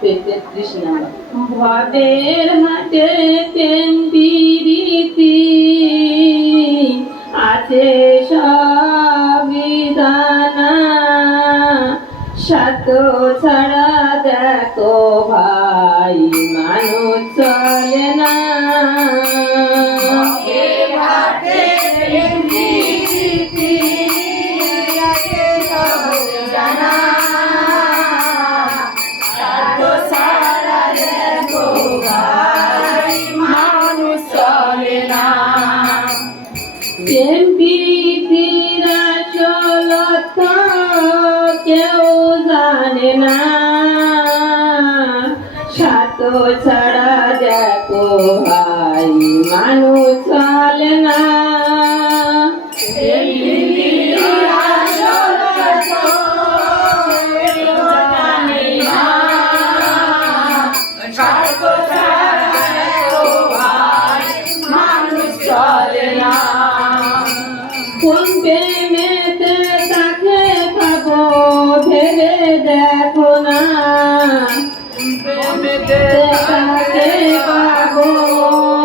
তেত্রিশ নাম্বার। ভদের হাটে তেন্দিরিতি আছে সবিধানা সাত ছাড়া দেখো ভাই মানুষ চলে না। এমপিরা চলত কেউ জানে না। সাত ছাড়া দেখো ভাই মানুষ চলে না। কোন প্রেমেতে তাকে ভেবে দেখো না। তাকে পাবো,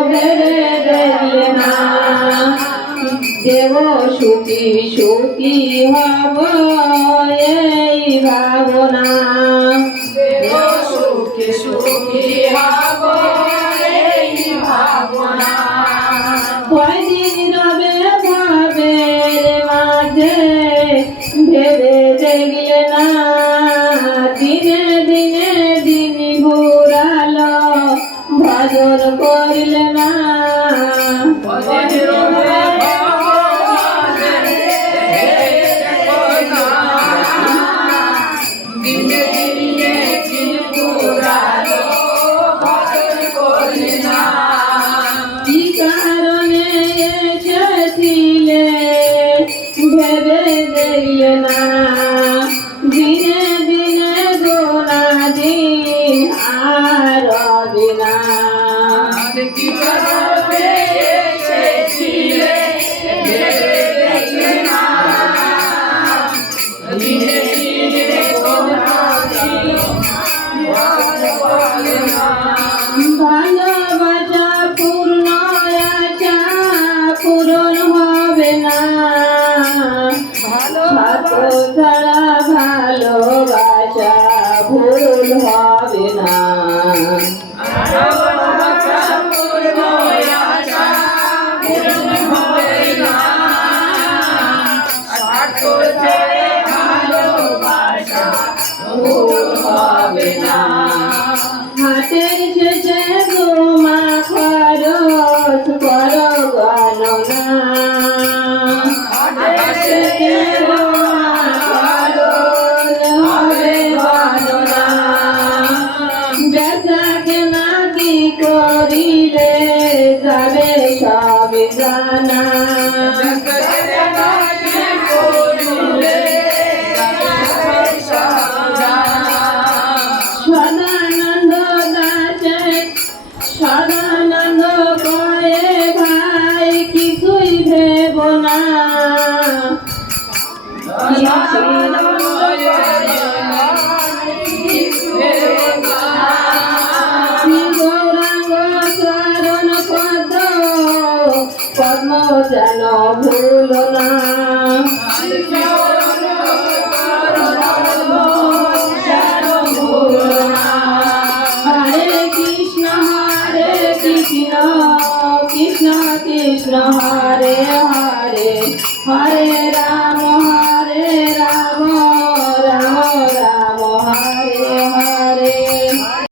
ভেবে দেখলে না। দেব সুখী সুখী হব, এই ভাবনা। ভজন করলে ভালোবাসা পূর্ণ পূরণ হবে না। ভালো ছাড়া হবে গণনা করিলে যাবে যেন ভুল না হরে কৃষ্ণ হরে কৃষ্ণ কৃষ্ণ কৃষ্ণ হরে